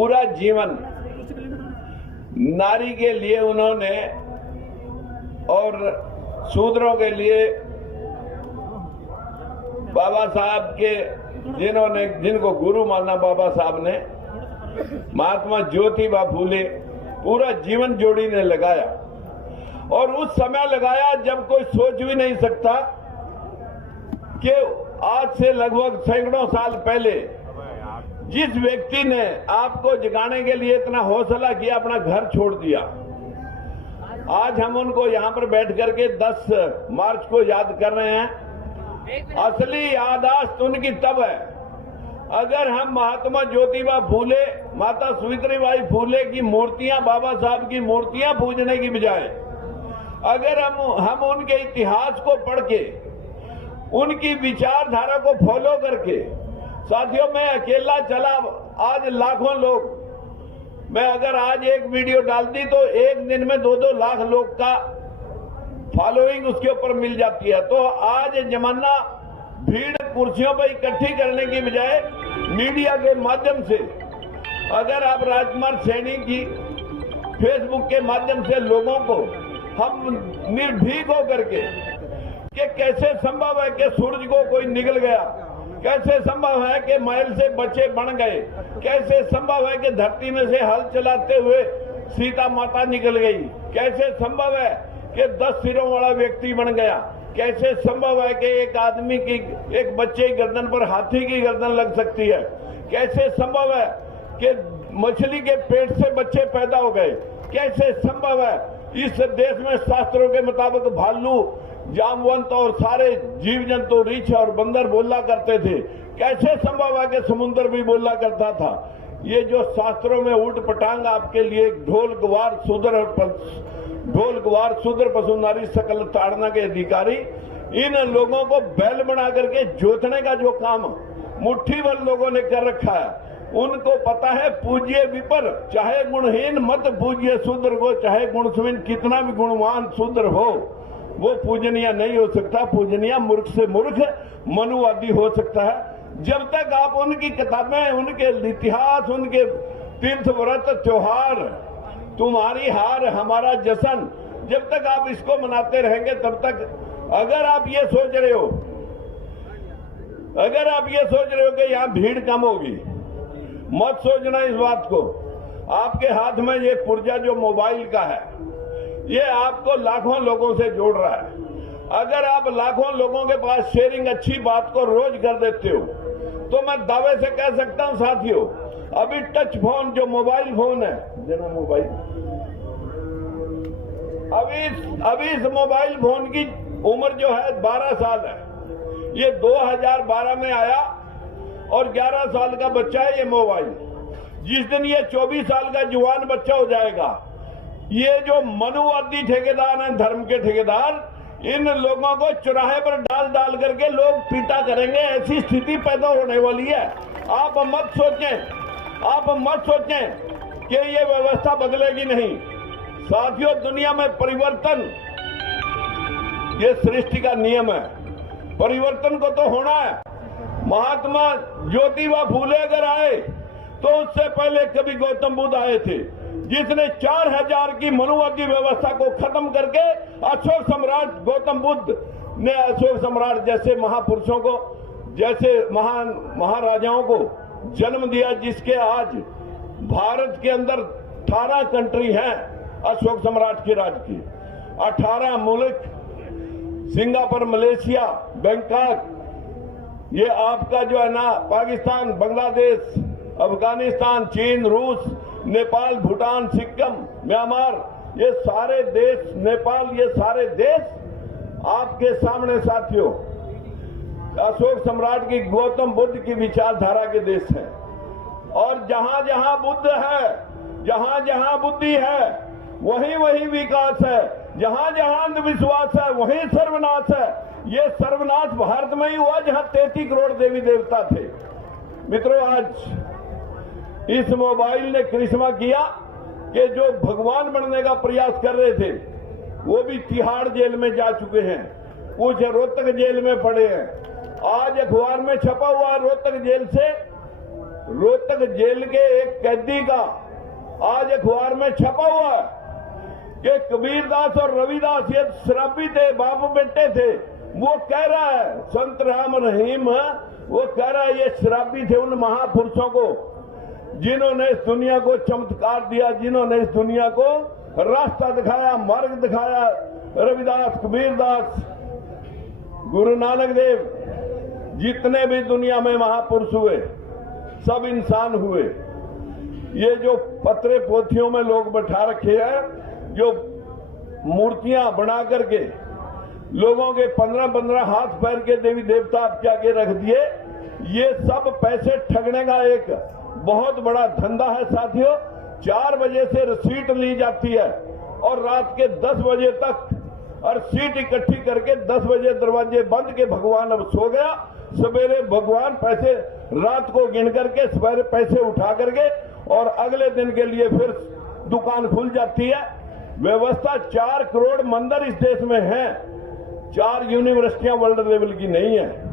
पूरा जीवन नारी के लिए उन्होंने और शूद्रों के लिए बाबा साहब के जिनको गुरु माना बाबा साहब ने, महात्मा ज्योतिबा फूले, पूरा जीवन जोड़ी ने लगाया। और उस समय लगाया जब कोई सोच भी नहीं सकता कि आज से लगभग सैकड़ों साल पहले जिस व्यक्ति ने आपको जगाने के लिए इतना हौसला किया, अपना घर छोड़ दिया, आज हम उनको यहां पर बैठ करके 10 मार्च को याद कर रहे हैं। असली यादाश्त उनकी तब है अगर हम महात्मा ज्योतिबा फूले, माता सावित्रीबाई फूले की मूर्तियां, बाबा साहब की मूर्तियां पूजने की बजाय अगर हम उनके इतिहास को पढ़ के उनकी विचारधारा को फॉलो करके, साथियों मैं अकेला चला, आज लाखों लोग, मैं अगर आज एक वीडियो डाल दी तो एक दिन में 2-2 लाख लोग का फॉलोइंग उसके ऊपर मिल जाती है। तो आज जमाना भीड़ कुर्सियों पर इकट्ठी करने की बजाय मीडिया के माध्यम से, अगर आप राजकुमार सैनी की फेसबुक के माध्यम से लोगों को हम निर्भीक होकर के कि कैसे संभव है कि सूरज को कोई निगल गया, कैसे संभव है कि महल से बच्चे बन गए, कैसे संभव है कि धरती में से हल चलाते हुए सीता माता निकल गई, कैसे संभव है कि 10 सिरों वाला व्यक्ति बन गया, कैसे संभव है कि एक आदमी की, एक बच्चे की गर्दन पर हाथी की गर्दन लग सकती है, कैसे संभव है कि मछली के पेट से बच्चे पैदा हो गए, कैसे संभव है इस देश में शास्त्रों के मुताबिक भालू, जामवंत और सारे जीव जंतु, रीछ और बंदर बोला करते थे, कैसे संभव है कि समुद्र भी बोला करता था। ये जो शास्त्रों में उठ पटांग आपके लिए ढोल गवार शूद्र पशु नारी सकल ताड़ना के अधिकारी, इन लोगों को बैल बना करके जोतने का जो काम मुट्ठी भर लोगों ने कर रखा है, उनको पता है पूज्य विपर, चाहे गुणहीन मत पूज्य शूद्र को, चाहे गुणहीन कितना भी गुणवान शूद्र हो वो पूजनीय नहीं हो सकता। पूजनीय मूर्ख से मूर्ख मनुवादी हो सकता है। जब तक आप उनकी किताबें, उनके इतिहास, उनके तीर्थ व्रत त्योहार, तुम्हारी हार हमारा जश्न, जब तक आप इसको मनाते रहेंगे तब तक, अगर आप ये सोच रहे हो कि यहां भीड़ कम होगी, मत सोचना इस बात को। आपके हाथ में ये पुर्जा जो मोबाइल का है, ये आपको लाखों लोगों से जोड़ रहा है। अगर आप लाखों लोगों के पास शेयरिंग अच्छी बात को रोज कर देते हो तो मैं दावे से कह सकता हूं साथियों, अभी टच फोन जो मोबाइल फोन है, देना मोबाइल, अभी इस मोबाइल फोन की उम्र जो है 12 साल है। ये 2012 में आया और 11 साल का बच्चा है ये मोबाइल। जिस दिन ये 24 साल का जवान बच्चा हो जाएगा, ये जो मनुवादी ठेकेदार हैं, धर्म के ठेकेदार, इन लोगों को चौराहे पर डाल करके लोग पीटा करेंगे। ऐसी स्थिति पैदा होने वाली है। आप मत सोचें कि ये व्यवस्था बदलेगी नहीं। साथियों, दुनिया में परिवर्तन ये सृष्टि का नियम है, परिवर्तन को तो होना है। महात्मा ज्योतिबा फूले अगर आए तो उससे पहले कभी गौतम बुद्ध आए थे, जिसने 4000 की मनुवादी व्यवस्था को खत्म करके अशोक सम्राट गौतम बुद्ध ने अशोक सम्राट जैसे महापुरुषों को, जैसे महान महाराजाओं को जन्म दिया, जिसके आज भारत के अंदर 18 कंट्री हैं अशोक सम्राट के राज की, 18 मुल्क, सिंगापुर, मलेशिया, बैंकॉक, ये आपका जो है ना पाकिस्तान, बांग्लादेश, अफगानिस्तान, चीन, रूस, नेपाल, भूटान, सिक्किम, म्यांमार, ये सारे देश, नेपाल, ये सारे देश आपके सामने साथियों अशोक सम्राट की, गौतम बुद्ध की विचारधारा के देश हैं। और जहां जहां बुद्ध है, जहां जहां बुद्धि है, वहीं वहीं विकास है। जहां जहां अंधविश्वास है वहीं सर्वनाश है। ये सर्वनाश भारत में ही हुआ जहां 33 करोड़ देवी देवता थे। मित्रों, आज इस मोबाइल ने करिश्मा किया कि जो भगवान बनने का प्रयास कर रहे थे वो भी तिहाड़ जेल में जा चुके हैं, कुछ रोहतक जेल में पड़े हैं। आज अखबार में छपा हुआ रोहतक जेल से रोहतक जेल के एक कैदी का आज अखबार में छपा हुआ है कि कबीरदास और रविदास ये शराबी थे, बाप बेटे थे। वो कह रहा है, संत राम रहीम, वो कह रहा है ये शराबी थे उन महापुरुषों को जिन्होंने इस दुनिया को चमत्कार दिया, जिन्होंने इस दुनिया को रास्ता दिखाया, मार्ग दिखाया। रविदास, कबीरदास, गुरु नानक देव, जितने भी दुनिया में महापुरुष हुए सब इंसान हुए। ये जो पत्रे पोथियों में लोग बैठा रखे हैं, जो मूर्तियां बना करके लोगों के 15-15 हाथ पैर के देवी देवता आपके आगे रख दिए, ये सब पैसे ठगने का एक बहुत बड़ा धंधा है साथियों। 4 बजे से रसीट ली जाती है और रात के 10 बजे तक और सीट इकट्ठी करके 10 बजे दरवाजे बंद के भगवान अब सो गया। सवेरे भगवान पैसे रात को गिन करके सवेरे पैसे उठा करके और अगले दिन के लिए फिर दुकान खुल जाती है। व्यवस्था 4 करोड़ मंदिर इस देश में है, 4 यूनिवर्सिटियां वर्ल्ड लेवल की नहीं है।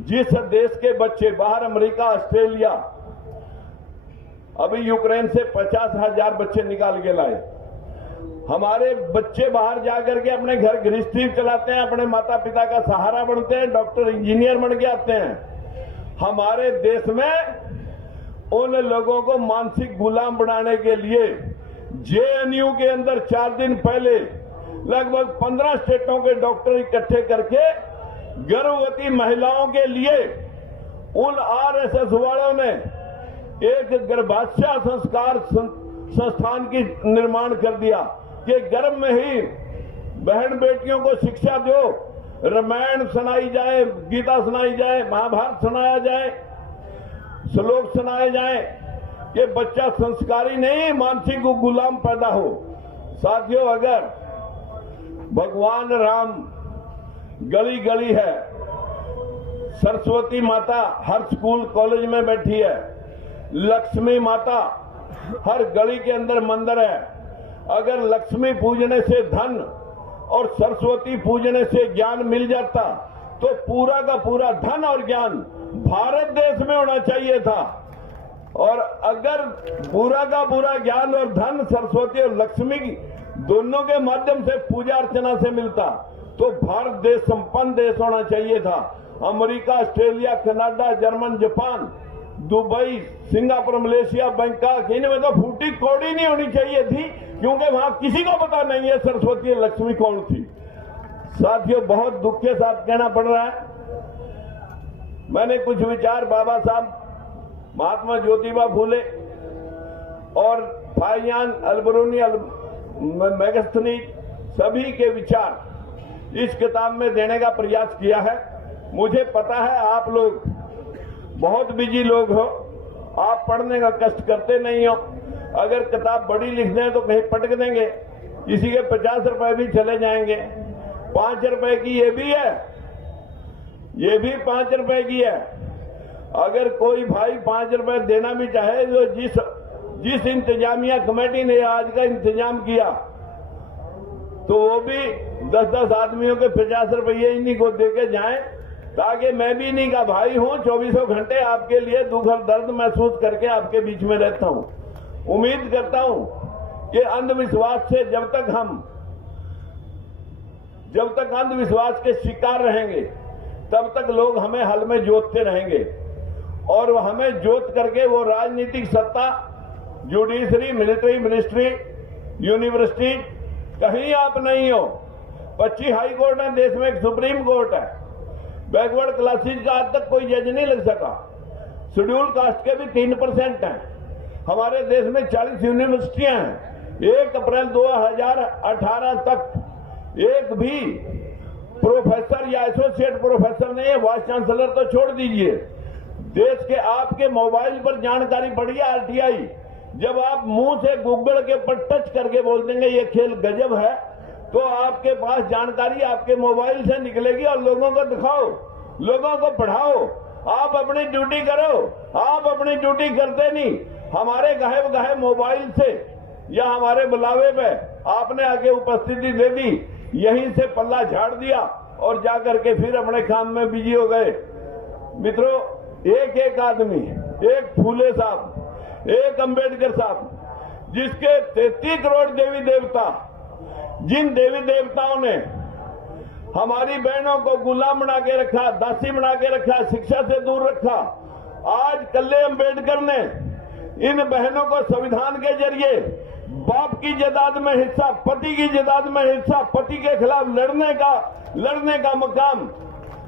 जिस देश के बच्चे बाहर अमेरिका, ऑस्ट्रेलिया, अभी यूक्रेन से 50,000 बच्चे निकाल के लाए। हमारे बच्चे बाहर जाकर के अपने घर गृहस्थी चलाते हैं, अपने माता पिता का सहारा बनते हैं, डॉक्टर इंजीनियर बन के आते हैं। हमारे देश में उन लोगों को मानसिक गुलाम बनाने के लिए जेएनयू के अंदर 4 दिन पहले लगभग 15 स्टेटों के डॉक्टर इकट्ठे करके गर्भवती महिलाओं के लिए उन आरएसएस वालों ने एक गर्भाशय संस्कार संस्थान की निर्माण कर दिया कि गर्भ में ही बहन बेटियों को शिक्षा दो, रामायण सुनाई जाए, गीता सुनाई जाए, महाभारत सुनाया जाए, श्लोक सुनाए जाए कि बच्चा संस्कारी नहीं मानसिक गुलाम पैदा हो। साथियों, अगर भगवान राम गली गली है, सरस्वती माता हर स्कूल कॉलेज में बैठी है, लक्ष्मी माता हर गली के अंदर मंदिर है, अगर लक्ष्मी पूजने से धन और सरस्वती पूजने से ज्ञान मिल जाता तो पूरा का पूरा धन और ज्ञान भारत देश में होना चाहिए था। और अगर पूरा का पूरा ज्ञान और धन सरस्वती और लक्ष्मी दोनों के माध्यम से पूजा अर्चना से मिलता तो भारत देश संपन्न देश होना चाहिए था। America, Australia, Canada, German, Japan, Dubai, Singapore, Malaysia, Bangkok, इनमें तो फूटी कौड़ी नहीं होनी चाहिए थी, क्योंकि वहां किसी को पता नहीं है सरस्वती और लक्ष्मी कौन थी। साथियों, बहुत दुख के साथ कहना पड़ रहा है, मैंने कुछ विचार बाबा साहब महात्मा ज्योतिबा फूले और फाइयान अलबरूनी मैगस्थनी सभी के विचार इस किताब में देने का प्रयास किया है। मुझे पता है आप लोग बहुत बिजी लोग हो, आप पढ़ने का कष्ट करते नहीं हो। अगर किताब बड़ी लिख दें तो कहीं पटक देंगे, किसी के 50 रुपए भी चले जाएंगे। 5 रुपए की ये भी है, ये भी 5 रुपए की है। अगर कोई भाई 5 रुपए देना भी चाहे तो जिस इंतजामिया कमेटी ने आज का इंतजाम किया तो वो भी 10-10 आदमियों के 50 रुपये इन्हीं को देके जाएं, ताकि मैं भी इन्हीं का भाई हूं, 24 घंटे आपके लिए दुख और दर्द महसूस करके आपके बीच में रहता हूं। उम्मीद करता हूं कि अंधविश्वास से जब तक अंधविश्वास के शिकार रहेंगे तब तक लोग हमें हल में जोतते रहेंगे और वो हमें जोत करके वो राजनीतिक सत्ता, जुडिशरी, मिलिट्री, मिनिस्ट्री, यूनिवर्सिटी, कहीं आप नहीं हो। 25 हाई कोर्ट है देश में, एक सुप्रीम कोर्ट है। बैकवर्ड क्लासेज का आज तक कोई जज नहीं लग सका। शेड्यूल कास्ट के भी 3% हैं। हमारे देश में 40 यूनिवर्सिटियां हैं। 1 अप्रैल 2018 तक एक भी प्रोफेसर या एसोसिएट प्रोफेसर नहीं है। वाइस चांसलर तो छोड़ दीजिए, देश के आपके मोबाइल पर जानकारी पड़ी है आरटीआई। जब आप मुंह से गूगल के पर टच करके बोल देंगे ये खेल गजब है, तो आपके पास जानकारी आपके मोबाइल से निकलेगी और लोगों को दिखाओ, लोगों को पढ़ाओ। आप अपनी ड्यूटी करो, आप अपनी ड्यूटी करते नहीं। हमारे गाहे मोबाइल से या हमारे बुलावे में आपने आके उपस्थिति दे दी, यहीं से पल्ला झाड़ दिया और जाकर के फिर अपने काम में बिजी हो गए। मित्रों, एक एक आदमी, एक फूले साहब, एक अंबेडकर साहब, जिसके 33 करोड़ देवी देवता, जिन देवी देवताओं ने हमारी बहनों को गुलाम बना के रखा, दासी बना के रखा, शिक्षा से दूर रखा, आज कल्ले अंबेडकर ने इन बहनों को संविधान के जरिए बाप की जायदाद में हिस्सा, पति की जायदाद में हिस्सा, पति के खिलाफ लड़ने का मकाम,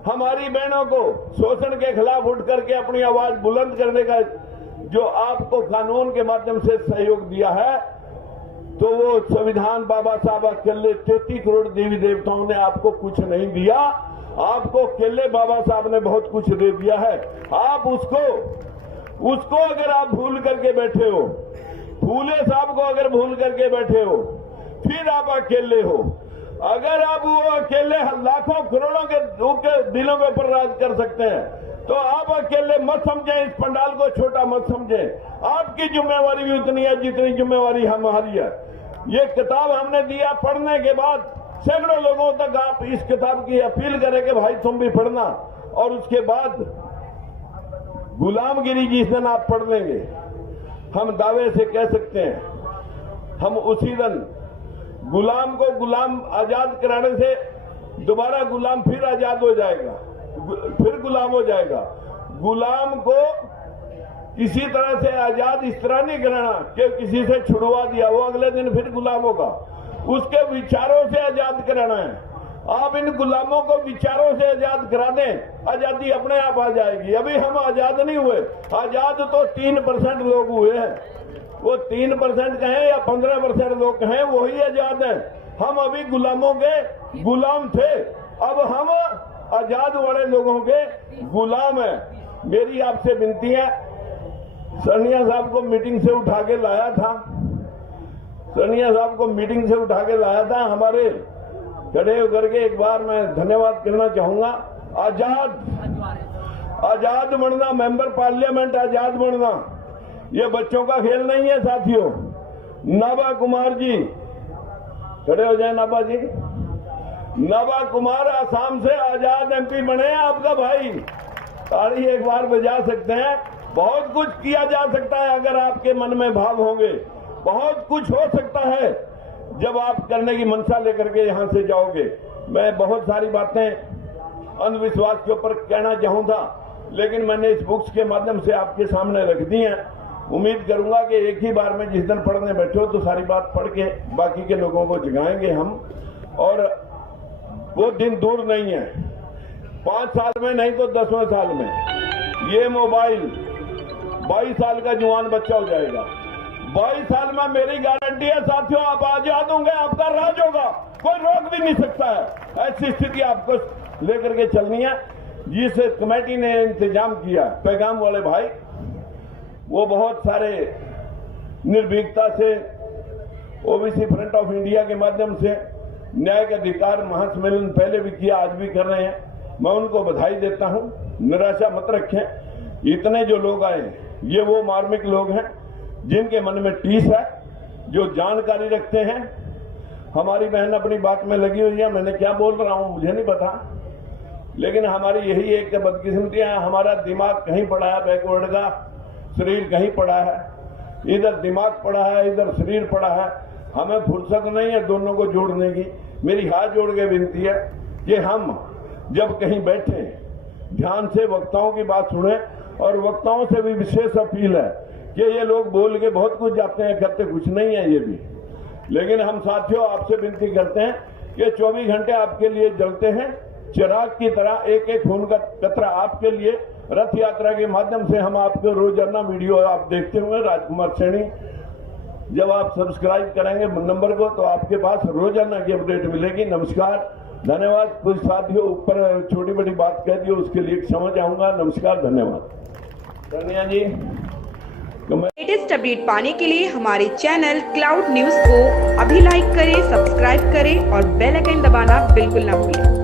हमारी बहनों को शोषण के खिलाफ उठ करके अपनी आवाज बुलंद करने का जो आपको कानून के माध्यम से सहयोग दिया है, तो वो संविधान बाबा साहब अकेले 33 करोड़ देवी देवताओं ने आपको कुछ नहीं दिया, आपको अकेले बाबा साहब ने बहुत कुछ दे दिया है। आप उसको अगर आप भूल करके बैठे हो, फूले साहब को अगर भूल करके बैठे हो, फिर आप अकेले हो। अगर आप वो अकेले लाखों करोड़ों के दिलों के ऊपर राज कर सकते हैं, तो आप अकेले मत समझें, इस पंडाल को छोटा मत समझें। आपकी जिम्मेवारी भी उतनी है जितनी जिम्मेवारी हमारी है। ये किताब हमने दिया, पढ़ने के बाद सैकड़ों लोगों तक आप इस किताब की अपील करें कि भाई तुम भी पढ़ना, और उसके बाद गुलामगिरी जिस दिन आप पढ़ लेंगे, हम दावे से कह सकते हैं, हम उसी दिन गुलाम को गुलाम आजाद कराने से दोबारा गुलाम फिर आजाद हो जाएगा, फिर गुलाम हो जाएगा। गुलाम को किसी तरह से आजाद इस तरह नहीं कराना कि किसी से छुड़वा दिया, वो अगले दिन फिर गुलाम होगा। उसके विचारों से आजाद कराना है। आप इन गुलामों को विचारों से आजाद करा दें, आजादी अपने आप आ जाएगी। अभी हम आजाद नहीं हुए, आजाद तो 3% लोग हुए हैं। वो 3% कहें या 15% लोग कहें, वही आजाद हैं। हम अभी गुलामों के गुलाम थे, अब हम आजाद वाले लोगों के गुलाम हैं। मेरी आपसे विनती है, सनिया साहब को मीटिंग से उठा के लाया था, सनिया साहब को मीटिंग से उठा के लाया था, हमारे खड़े होकर के एक बार मैं धन्यवाद करना चाहूंगा। आजाद बनना, मेंबर पार्लियामेंट आजाद बनना, ये बच्चों का खेल नहीं है साथियों। नाबा कुमार जी, खड़े हो जाए नाबा जी। नाबा कुमार आसाम से आजाद एमपी बने, आपका भाई, ताली एक बार बजा सकते हैं। बहुत कुछ किया जा सकता है अगर आपके मन में भाव होंगे, बहुत कुछ हो सकता है जब आप करने की मंशा लेकर के यहां से जाओगे। मैं बहुत सारी बातें अंधविश्वास के ऊपर कहना चाहूंगा, लेकिन मैंने इस बुक्स के माध्यम से आपके सामने रख दी है। उम्मीद करूंगा कि एक ही बार में जिस दिन पढ़ने बैठे हो तो सारी बात पढ़ के बाकी के लोगों को जगाएंगे हम, और वो दिन दूर नहीं है। 5 साल में नहीं तो 10वें साल में ये मोबाइल 22 साल का जवान बच्चा हो जाएगा। 22 साल में मेरी गारंटी है साथियों, आप आजाद होंगे, आपका राज होगा, कोई रोक भी नहीं सकता है। ऐसी स्थिति आपको लेकर के चलनी है। जिस कमेटी ने इंतजाम किया, पैगाम वाले भाई, वो बहुत सारे निर्भीकता से ओबीसी फ्रंट ऑफ इंडिया के माध्यम से न्याय का अधिकार महासम्मेलन पहले भी किया, आज भी कर रहे हैं। मैं उनको बधाई देता हूं, निराशा मत रखें। इतने जो लोग आए, ये वो मार्मिक लोग हैं जिनके मन में टीस है, जो जानकारी रखते हैं। हमारी बहन अपनी बात में लगी हुई है, मैंने क्या बोल रहा हूं मुझे नहीं पता, लेकिन हमारी यही एक बदकिस्मती है, हमारा दिमाग कहीं पड़ा है बैकवर्ड का, शरीर कहीं पड़ा है। इधर दिमाग पड़ा है, इधर शरीर पड़ा है। हमें फुर्सत नहीं है दोनों को जोड़ने की। मेरी हाथ जोड़ के विनती है कि हम जब कहीं बैठे ध्यान से वक्ताओं की बात सुने, और वक्ताओं से भी विशेष अपील है कि ये लोग बोल के बहुत कुछ जाते हैं, करते कुछ नहीं है ये भी। लेकिन हम साथियों आपसे विनती करते हैं कि 24 घंटे आपके लिए जलते हैं, चिराग की तरह एक एक खून का कतरा आपके लिए। रथ यात्रा के माध्यम से हम आपको रोजाना वीडियो आप देखते हुए, राजकुमार सैनी, जब आप सब्सक्राइब करेंगे नंबर को तो आपके पास रोजाना की अपडेट मिलेगी। नमस्कार, धन्यवाद। कुछ साथियों ऊपर छोटी बड़ी बात कह दी, उसके लिए क्षमा चाहूंगा। नमस्कार, धन्यवाद। धन्यवाद जी। लेटेस्ट अपडेट पाने के लिए हमारे चैनल क्लाउड न्यूज को अभी लाइक करें, सब्सक्राइब करें और बेल आइकन दबाना बिल्कुल ना भूलें।